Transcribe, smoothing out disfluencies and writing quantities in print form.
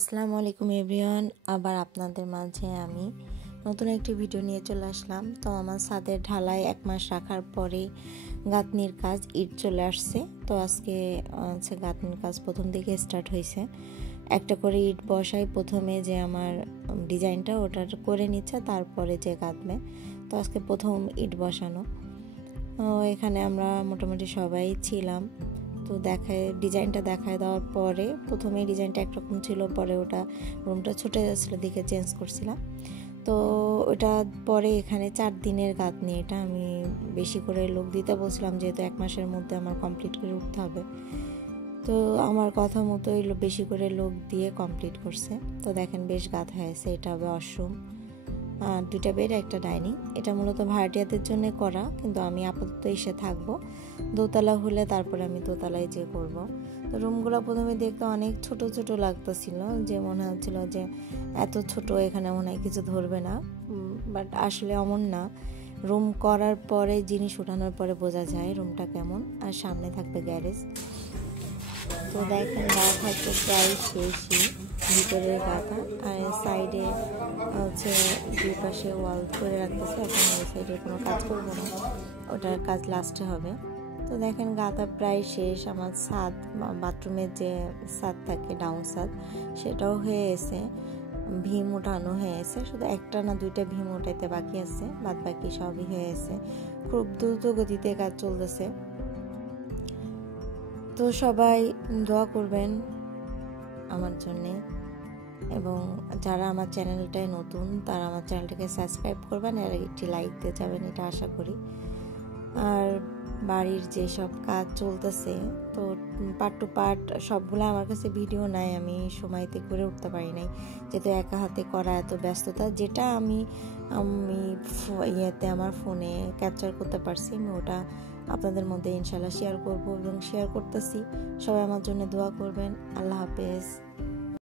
আসসালামু আলাইকুম এভরিওয়ান। আবার আপনাদের মাঝে আমি নতুন একটি ভিডিও নিয়ে চলে আসলাম। তো আমার ছাদের ঢালাই 1 মাস রাখার পরে গাঁথনির কাজ ইট চলে আসছে। তো আজকে গাঁথনির কাজ প্রথম দিকে স্টার্ট হয়েছে। একটা করে ইট বসাই, প্রথমে যে আমার ডিজাইনটা ওটা করে নিচ্ছে, তারপরে যে গাঁথবে। তো আজকে প্রথম ইট বসানো। এখানে আমরা মোটামুটি সবাই ছিলাম। তো ডিজাইনটা দেখায় দেওয়ার পরে প্রথমে ডিজাইনটা একরকম ছিল, পরে ওটা রুমটা ছুটে যাচ্ছিলো দিকে চেঞ্জ করছিলাম। তো ওটা পরে এখানে 4 দিনের গাঁথনি। এটা আমি বেশি করে লোক দিতে বলছিলাম, যেহেতু 1 মাসের মধ্যে আমার কমপ্লিট করে উঠতে হবে। তো আমার কথা মতোই বেশি করে লোক দিয়ে কমপ্লিট করছে। তো দেখেন বেশ গাঁথা হয়েছে। এটা হবে ওয়াশরুম, 2টা বেড, একটা ডাইনিং। এটা মূলত ভাড়াটিয়াদের জন্য করা, কিন্তু আমি আপাতত এসে থাকবো। দোতলা হলে তারপরে আমি দোতলায় যে করব। তো রুমগুলো প্রথমে দেখতে অনেক ছোট ছোট লাগতেছিল, যে মনে হচ্ছিল যে এত ছোট, এখানে মনে হয় কিছু ধরবে না। বাট আসলে এমন না। রুম করার পরে, জিনিস উঠানোর পরে বোঝা যায় রুমটা কেমন। আর সামনে থাকবে গ্যারেজ। তো দেখেন গাঁথা তো প্রায় শেষই, ভিতরের গাঁথা। আর সাইডে হচ্ছে দুই পাশে ওয়াল করে রাখতেছে। এখন ওই সাইডে কোনো কাজ করবো না, ওটার কাজ লাস্টে হবে। তো দেখেন গাঁথা প্রায় শেষ। আমার ছাদ, বাথরুমের যে ছাদ থাকে ডাউন ছাদ, সেটাও হয়ে গেছে। ভীম উঠানো হয়ে গেছে, শুধু একটা না 2টা ভীম উঠাইতে বাকি আছে, বাদ বাকি সবই হয়ে গেছে। খুব দ্রুত গতিতে কাজ চলতেছে। তো সবাই দোয়া করবেন আমার জন্যে, এবং যারা আমার চ্যানেলটায় নতুন তারা আমার চ্যানেলটাকে সাবস্ক্রাইব করবেন আর একটি লাইক দিয়ে যাবেন, এটা আশা করি। আর বাড়ির যেসব কাজ চলতেছে, তো পার্ট টু পার্ট সবগুলো আমার কাছে ভিডিও নাই, আমি সময়তে করে উঠতে পারি নাই, যেহেতু একা হাতে করা এত ব্যস্ততা। যেটা আমি আমার ফোনে ক্যাপচার করতে পারছি, আমি ওটা আপনাদের মধ্যে ইনশাল্লাহ শেয়ার করব এবং শেয়ার করতেছি। সবাই আমার জন্য দোয়া করবেন। আল্লাহ হাফেজ।